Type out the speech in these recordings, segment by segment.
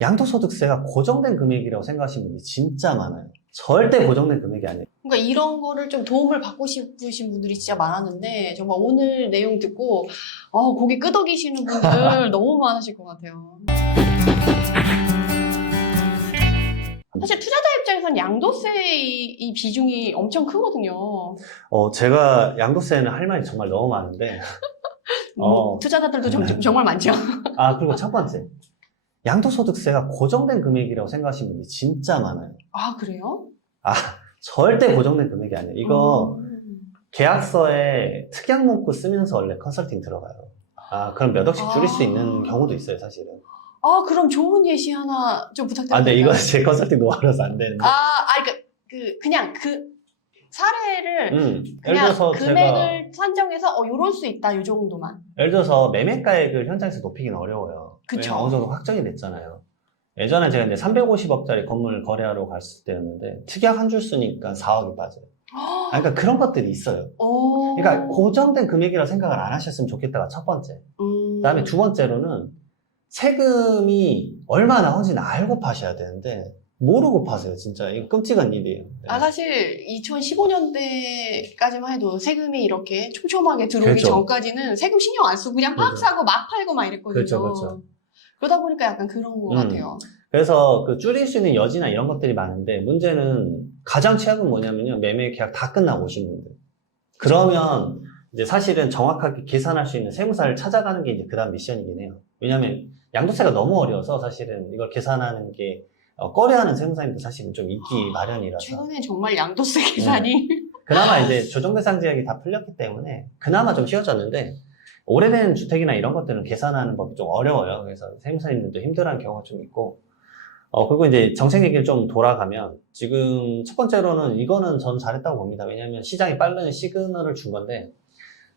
양도소득세가 고정된 금액이라고 생각하시는 분들이 진짜 많아요. 절대 고정된 금액이 아니에요. 그러니까 이런 거를 좀 도움을 받고 싶으신 분들이 진짜 많았는데 정말 오늘 내용 듣고 고개 끄덕이시는 분들 너무 많으실 것 같아요. 사실 투자자 입장에서는 양도세의 이 비중이 엄청 크거든요. 제가 양도세는 할 말이 정말 너무 많은데 투자자들도 정말 많죠. 그리고 첫 번째, 양도소득세가 고정된 금액이라고 생각하시는 분들이 진짜 많아요. 아, 그래요? 절대 고정된 금액이 아니에요. 이거 계약서에 특약 문구 쓰면서 원래 컨설팅 들어가요. 그럼 몇 억씩 줄일 수 있는 경우도 있어요, 사실은. 그럼 좋은 예시 하나 좀 부탁드립니다. 근데 이거 제 컨설팅 노하우라서 안 되는데. 그냥 그 사례를 예를 그냥 들어서 금액을 산정해서 요럴 수 있다, 요 정도만. 예를 들어서 매매가액을 현장에서 높이기는 어려워요. 그쵸. 왜냐면 어느 정도 확정이 됐잖아요. 예전에 제가 이제 350억짜리 건물 거래하러 갔을 때였는데 특약 한 줄 쓰니까 4억이 빠져요. 그러니까 그런 것들이 있어요. 그러니까 고정된 금액이라고 생각을 안 하셨으면 좋겠다가 첫 번째. 그다음에 두 번째로는 세금이 얼마 나오지는 알고 파셔야 되는데 모르고 파세요. 진짜 이거 끔찍한 일이에요. 네. 사실 2015년대까지만 해도 세금이 이렇게 촘촘하게 들어오기 그렇죠. 전까지는 세금 신경 안 쓰고 그냥 팍 그렇죠. 사고 막 팔고 막 이랬거든요. 그렇죠. 그러다 보니까 약간 그런 것 같아요. 그래서 그 줄일 수 있는 여지나 이런 것들이 많은데 문제는 가장 최악은 뭐냐면요. 매매 계약 다 끝나고 오신 분들. 그러면 이제 사실은 정확하게 계산할 수 있는 세무사를 찾아가는 게 이제 그 다음 미션이긴 해요. 왜냐면 양도세가 너무 어려워서 사실은 이걸 계산하는 게 꺼려하는 세무사님도 사실은 좀 있기 마련이라서. 최근에 정말 양도세 계산이. 그나마 이제 조정대상 제약이 다 풀렸기 때문에 그나마 좀 쉬워졌는데 오래된 주택이나 이런 것들은 계산하는 법이 좀 어려워요. 그래서 세무사님들도 힘들어하는 경우가 좀 있고. 그리고 이제 정책 얘기를 좀 돌아가면 지금 첫 번째로는 이거는 저는 잘했다고 봅니다. 왜냐하면 시장이 빠른 시그널을 준 건데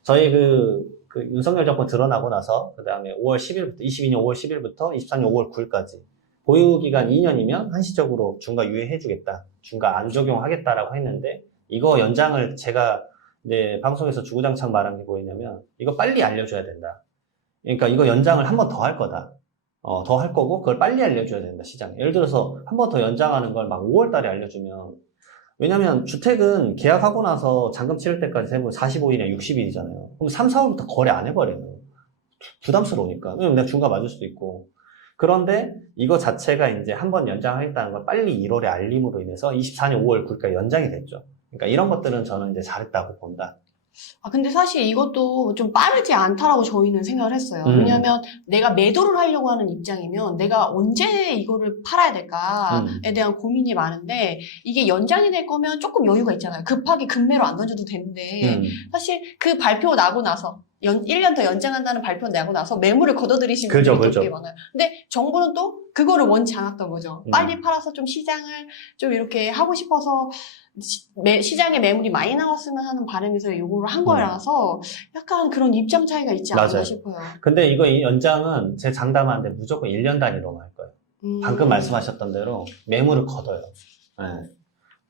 저희 그 윤석열 정권 드러나고 나서 그 다음에 5월 10일부터 22년 5월 10일부터 24년 5월 9일까지 보유기간 2년이면 한시적으로 중과 유예해주겠다. 중과 안 적용하겠다라고 했는데 이거 연장을 제가 이제 방송에서 주구장창 말한 게 뭐였냐면 이거 빨리 알려줘야 된다. 그러니까 이거 연장을 한 번 더 할 거다. 더 할 거고 그걸 빨리 알려줘야 된다, 시장에. 예를 들어서 한 번 더 연장하는 걸 막 5월 달에 알려주면 왜냐면 주택은 계약하고 나서 잔금 치를 때까지 세면 45일이나 60일이잖아요. 그럼 3, 4월부터 거래 안 해버려요. 부담스러우니까. 왜냐면 내가 중과 맞을 수도 있고. 그런데 이거 자체가 이제 한 번 연장하겠다는 걸 빨리 1월에 알림으로 인해서 24년 5월 9일까지 연장이 됐죠. 그러니까 이런 것들은 저는 이제 잘했다고 본다. 근데 사실 이것도 좀 빠르지 않다라고 저희는 생각을 했어요. 왜냐하면 내가 매도를 하려고 하는 입장이면 내가 언제 이거를 팔아야 될까에 대한 고민이 많은데 이게 연장이 될 거면 조금 여유가 있잖아요. 급하게 급매로 안 던져도 되는데 사실 그 발표 나고 나서 1년 더 연장한다는 발표 나고 나서 매물을 걷어들이시는 분들이 그렇죠. 되게 많아요. 근데 정부는 또 그거를 원치 않았던 거죠. 빨리 팔아서 좀 시장을 좀 이렇게 하고 싶어서 시장에 매물이 많이 나왔으면 하는 바람에서 요거를 한 거라서 약간 그런 입장 차이가 있지 않나 맞아요. 싶어요. 근데 이거 이 연장은 제 장담하는데 무조건 1년 단위로만 할 거예요. 방금 말씀하셨던 대로 매물을 걷어요. 네.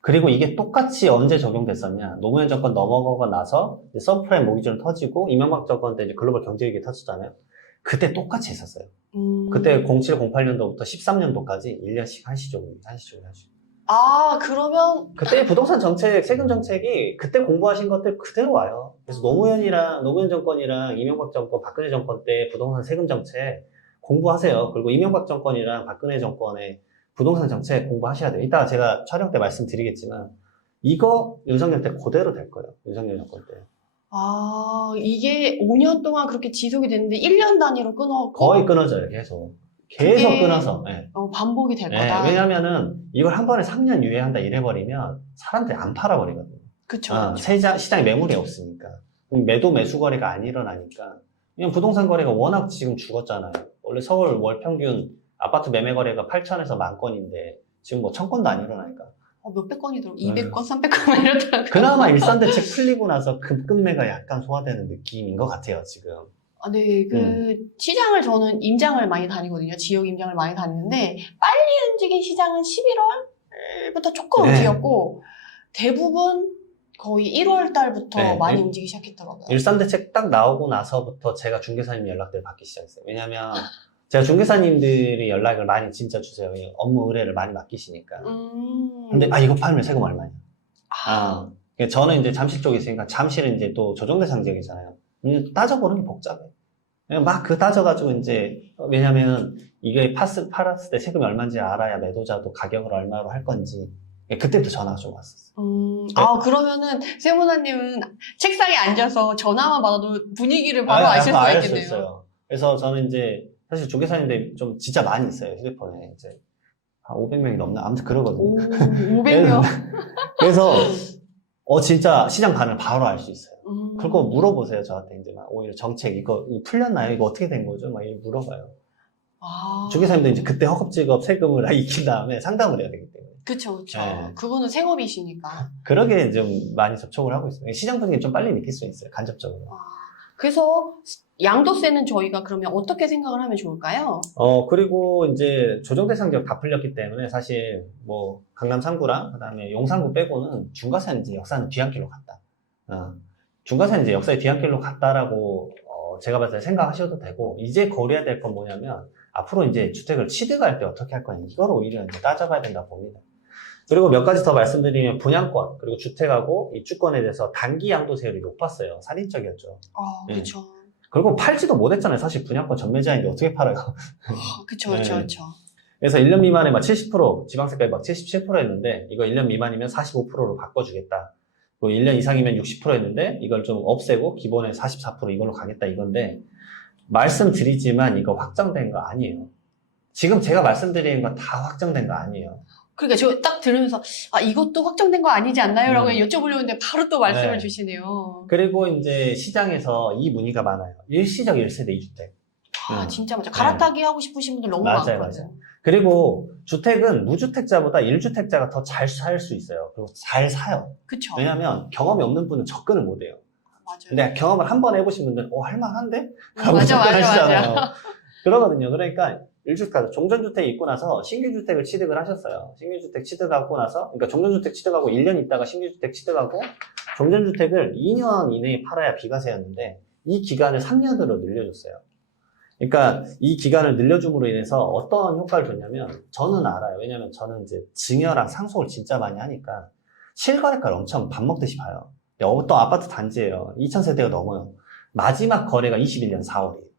그리고 이게 똑같이 언제 적용됐었냐. 노무현 정권 넘어가고 나서 서브프라임 모기지론 터지고 이명박 정권 때 이제 글로벌 경제위기 터졌잖아요. 그때 똑같이 했었어요. 그때 07, 08년도부터 13년도까지 1년씩 한시적으로. 그러면 그때 부동산 정책, 세금 정책이 그때 공부하신 것들 그대로 와요. 그래서 노무현 정권이랑 이명박 정권, 박근혜 정권 때 부동산 세금 정책 공부하세요. 그리고 이명박 정권이랑 박근혜 정권의 부동산 정책 공부하셔야 돼요. 이따가 제가 촬영 때 말씀드리겠지만 이거 윤석열 때 그대로 될 거예요. 윤석열 정권 때. 이게 5년 동안 그렇게 지속이 됐는데 1년 단위로 끊었고 거의 끊어져요. 계속 끊어서. 네. 반복이 될 거다. 왜냐면은 이걸 한 번에 3년 유예한다 이래버리면 사람들이 안 팔아버리거든요. 그쵸. 시장에 매물이 없으니까. 매도 매수 거래가 안 일어나니까. 그냥 부동산 거래가 워낙 지금 죽었잖아요. 원래 서울 월 평균 아파트 매매 거래가 8천에서 10,000건인데 지금 뭐 1,000건도 안 일어나니까. 몇백 건이 들어 200건, 300건 이렇더라고요. 그나마 일산 대책 풀리고 나서 급매가 약간 소화되는 느낌인 것 같아요, 지금. 네, 시장을 저는 임장을 많이 다니거든요. 지역 임장을 많이 다니는데, 빨리 움직인 시장은 11월부터 조금 움직였고, 대부분 거의 1월 달부터 많이 움직이기 시작했더라고요. 일산 대책 딱 나오고 나서부터 제가 중개사님 연락들 받기 시작했어요. 왜냐면 제가 중개사님들이 연락을 많이 진짜 주세요. 업무 의뢰를 많이 맡기시니까. 근데, 이거 팔면 세금 얼마냐? 저는 이제 잠실 쪽에 있으니까 잠실은 이제 또 조정대상 지역이잖아요. 따져보는 게 복잡해. 막 그 따져가지고 이제, 왜냐면 이게 팔았을 때 세금이 얼마인지 알아야 매도자도 가격을 얼마로 할 건지. 그때부터 전화가 좀 왔었어요. 그러면은 세무사님은 책상에 앉아서 전화만 받아도 분위기를 바로 아, 아실 수가 알 수 있겠네요. 있어요. 그래서 저는 이제 사실 조계사님들 좀 진짜 많이 있어요. 휴대폰에 이제 한 500명이 넘나 아무튼 그러거든요. 오, 500명. 그래서 진짜 시장 반응을 바로 알 수 있어요. 그리고 물어보세요. 저한테 이제 막 오히려 정책 이거 풀렸나요? 이거 어떻게 된 거죠? 막 이렇게 물어봐요. 조계사님도 이제 그때 허겁지겁 세금을 다 익힌 다음에 상담을 해야 되기 때문에. 그쵸. 네. 그거는 생업이시니까. 그러게 좀 많이 접촉을 하고 있어요. 시장 분위기 좀 빨리 느낄 수 있어요. 간접적으로. 그래서 양도세는 저희가 그러면 어떻게 생각을 하면 좋을까요? 그리고 이제 조정대상 지역 다 풀렸기 때문에 사실 뭐 강남 3구랑 그다음에 용산구 빼고는 중과세는 이제 역사는 뒤안길로 갔다. 중과세는 이제 역사의 뒤안길로 갔다라고 제가 봤을 때 생각하셔도 되고, 이제 고려해야 될 건 뭐냐면 앞으로 이제 주택을 취득할 때 어떻게 할 거냐, 이걸 오히려 이제 따져봐야 된다고 봅니다. 그리고 몇 가지 더 말씀드리면 분양권 그리고 주택하고 입주권에 대해서 단기 양도세율이 높았어요. 살인적이었죠. 그렇죠. 그리고 팔지도 못했잖아요. 사실 분양권 전매제한인데 어떻게 팔아요? 그렇죠. 그래서 1년 미만에 막 70%, 지방세까지 막 77% 했는데, 이거 1년 미만이면 45%로 바꿔주겠다. 뭐 1년 이상이면 60% 했는데, 이걸 좀 없애고 기본에 44% 이걸로 가겠다 이건데, 말씀드리지만 이거 확정된 거 아니에요. 지금 제가 말씀드리는 건 다 확정된 거 아니에요. 그러니까 저 딱 들으면서 이것도 확정된 거 아니지 않나요? 라고 여쭤보려고 했는데 바로 또 말씀을 주시네요. 그리고 이제 시장에서 이 문의가 많아요. 일시적 1세대 2주택. 진짜 맞아. 갈아타기 하고 싶으신 분들 너무 많거든요. 맞아요. 그리고 주택은 무주택자보다 1주택자가 더 잘 살 수 있어요. 그리고 잘 사요. 그쵸. 왜냐면 경험이 없는 분은 접근을 못 해요. 맞아요. 근데 경험을 한 번 해보신 분들은 할만한데? 맞아. 그러거든요. 그러니까 1주택, 종전주택이 있고 나서 신규주택을 취득을 하셨어요. 신규주택 취득하고 나서, 그러니까 종전주택 취득하고 1년 있다가 신규주택 취득하고, 종전주택을 2년 이내에 팔아야 비과세였는데, 이 기간을 3년으로 늘려줬어요. 그러니까 이 기간을 늘려줌으로 인해서 어떤 효과를 줬냐면, 저는 알아요. 왜냐면 저는 이제 증여랑 상속을 진짜 많이 하니까, 실거래가를 엄청 밥 먹듯이 봐요. 어떤 아파트 단지예요. 2000세대가 넘어요. 마지막 거래가 21년 4월이에요.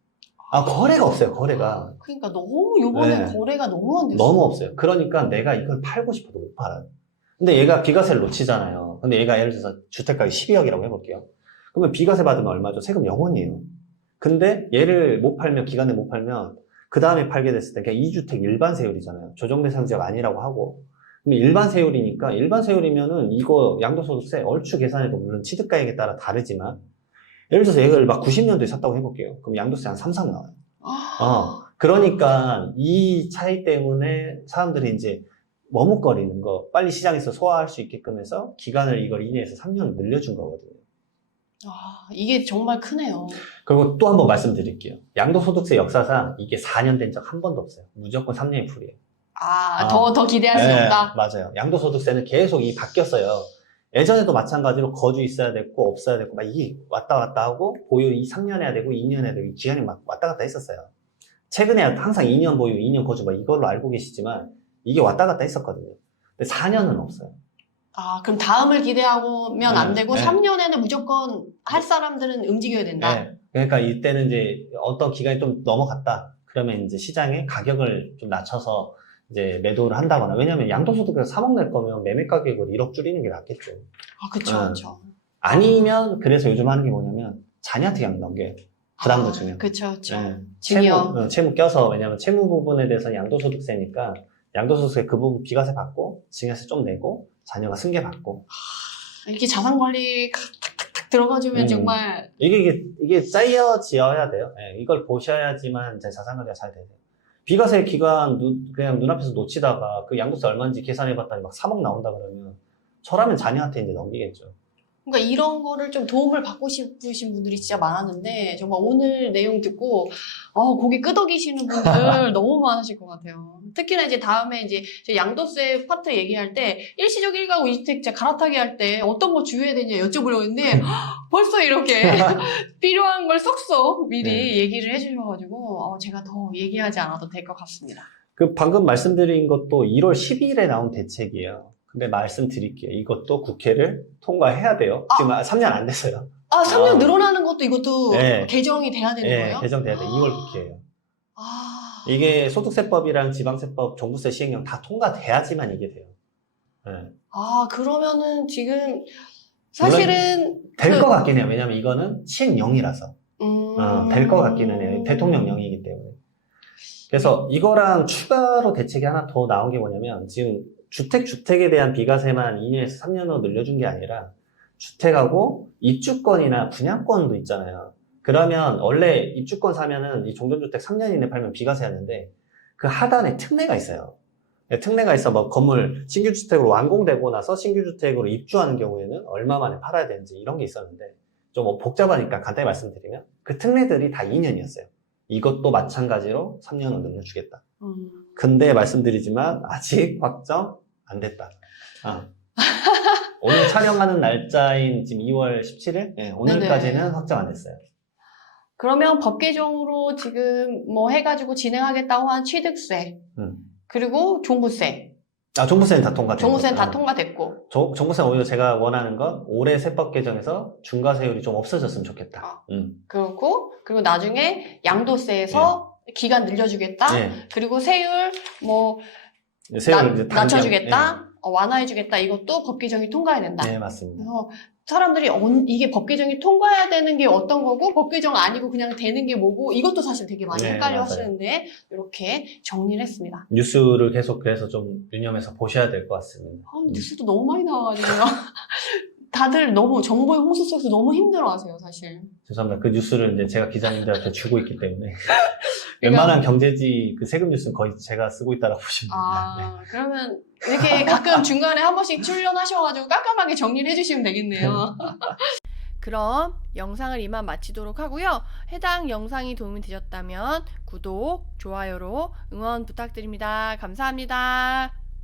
거래가 없어요, 거래가. 그러니까 요번에 거래가 너무 안 됐어요. 너무 없어요. 그러니까 내가 이걸 팔고 싶어도 못 팔아요. 근데 얘가 비과세를 놓치잖아요. 근데 얘가 예를 들어서 주택가격이 12억이라고 해볼게요. 그러면 비과세 받으면 얼마죠? 세금 0원이에요. 근데 얘를 못 팔면, 기간에 못 팔면, 그 다음에 팔게 됐을 때 그냥 2주택 일반 세율이잖아요. 조정대상 지역 아니라고 하고. 그럼 일반 세율이니까, 일반 세율이면은 이거 양도소득세 얼추 계산해도 물론 취득가액에 따라 다르지만, 예를 들어서 얘를 막 90년도에 샀다고 해볼게요. 그럼 양도세 한 3, 4 나와요. 그러니까 이 차이 때문에 사람들이 이제 머뭇거리는 거, 빨리 시장에서 소화할 수 있게끔 해서 기간을 이걸 2년에서 3년을 늘려준 거거든요. 이게 정말 크네요. 그리고 또 한 번 말씀드릴게요. 양도소득세 역사상 이게 4년 된 적 한 번도 없어요. 무조건 3년이 풀이에요. 더 기대할 수 없다? 맞아요. 양도소득세는 계속 바뀌었어요. 예전에도 마찬가지로 거주 있어야 됐고 없어야 됐고 막 이게 왔다 갔다 하고 보유 3년 해야 되고 2년 해야 되고 이 기간이 막 왔다 갔다 했었어요. 최근에 항상 2년 보유, 2년 거주 막 이걸로 알고 계시지만 이게 왔다 갔다 했었거든요. 근데 4년은 없어요. 그럼 다음을 기대하면 안 되고 3년에는 무조건 할 사람들은 움직여야 된다? 그러니까 이때는 이제 어떤 기간이 좀 넘어갔다. 그러면 이제 시장에 가격을 좀 낮춰서 이제 매도를 한다거나, 왜냐면 양도소득에서 3억 낼 거면 매매 가격을 1억 줄이는 게 낫겠죠. 그쵸. 아니면 그래서 요즘 하는 게 뭐냐면 자녀한테 그냥 넘겨요. 부담금 증여. 그쵸. 증여. 채무 껴서, 왜냐면 채무 부분에 대해서는 양도소득세니까 양도소득세 그 부분 비과세 받고 증여세 좀 내고 자녀가 승계 받고. 이렇게 자산관리 탁탁탁 들어가주면 정말 이게 짜여지어야 돼요. 이걸 보셔야지만 제 자산관리가 잘 되세요. 비과세 기간 그냥 눈앞에서 놓치다가 그 양도세 얼마인지 계산해봤더니 막 3억 나온다 그러면 저라면 자녀한테 이제 넘기겠죠. 그러니까 이런 거를 좀 도움을 받고 싶으신 분들이 진짜 많았는데 정말 오늘 내용 듣고 고개 끄덕이시는 분들 너무 많으실 것 같아요. 특히나 이제 다음에 이제 저 양도세 파트 얘기할 때 일시적 1가구 2주택자 갈아타기 할 때 어떤 거 주의해야 되냐 여쭤보려고 했는데 벌써 이렇게 필요한 걸 쏙쏙 미리 네. 얘기를 해주셔가지고 제가 더 얘기하지 않아도 될 것 같습니다. 그 방금 말씀드린 것도 1월 12일에 나온 대책이에요. 근데 말씀드릴게요. 이것도 국회를 통과해야 돼요. 지금 3년 안 됐어요. 3년 늘어나는 것도 이것도 네. 개정이 돼야 되는 거예요? 개정돼야 돼. 2월 국회예요. 아. 이게 소득세법이랑 지방세법, 종부세 시행령 다 통과돼야지만 이게 돼요. 네. 그러면은 지금 사실은 될 것 같긴 해요. 왜냐면 이거는 시행령이라서. 될 것 같기는 해요. 대통령령이기 때문에. 그래서 이거랑 추가로 대책이 하나 더 나온 게 뭐냐면 지금 주택에 대한 비과세만 2년에서 3년으로 늘려준 게 아니라 주택하고 입주권이나 분양권도 있잖아요. 그러면 원래 입주권 사면은 이 종전주택 3년 이내 팔면 비과세였는데 그 하단에 특례가 있어요. 특례가 있어 뭐 건물 신규주택으로 완공되고 나서 신규주택으로 입주하는 경우에는 얼마 만에 팔아야 되는지 이런 게 있었는데 좀 복잡하니까 간단히 말씀드리면 그 특례들이 다 2년이었어요. 이것도 마찬가지로 3년을 늘려주겠다. 근데 말씀드리지만 아직 확정 안 됐다. 오늘 촬영하는 날짜인 지금 2월 17일? 네, 오늘까지는 네네. 확정 안 됐어요. 그러면 법 개정으로 지금 뭐 해가지고 진행하겠다고 한 취득세 그리고 종부세. 종부세는 다 통과됐고. 종부세는 다 통과됐고. 종부세는 오히려 제가 원하는 건 올해 세법 개정에서 중과세율이 좀 없어졌으면 좋겠다. 그리고 나중에 양도세에서 기간 늘려주겠다. 네. 그리고 세율 세율을 이제 낮춰주겠다. 완화해주겠다. 이것도 법 개정이 통과해야 된다. 네, 맞습니다. 그래서 사람들이 이게 법 개정이 통과해야 되는 게 어떤 거고 법 개정 아니고 그냥 되는 게 뭐고 이것도 사실 되게 많이 네, 헷갈려 맞아요. 하시는데 이렇게 정리를 했습니다. 뉴스를 계속 그래서 좀 유념해서 보셔야 될 것 같습니다. 뉴스도 너무 많이 나와가지고요. 다들 너무 정보의 홍수 속에서 너무 힘들어하세요, 사실. 죄송합니다. 그 뉴스를 이제 제가 기자님들한테 주고 있기 때문에 웬만한 경제지 그 세금 뉴스는 거의 제가 쓰고 있다라고 보시면 됩니다. 네. 그러면 이렇게 가끔 중간에 한 번씩 출연하셔가지고 깜깜하게 정리를 해주시면 되겠네요. 그럼 영상을 이만 마치도록 하고요. 해당 영상이 도움이 되셨다면 구독, 좋아요로 응원 부탁드립니다. 감사합니다.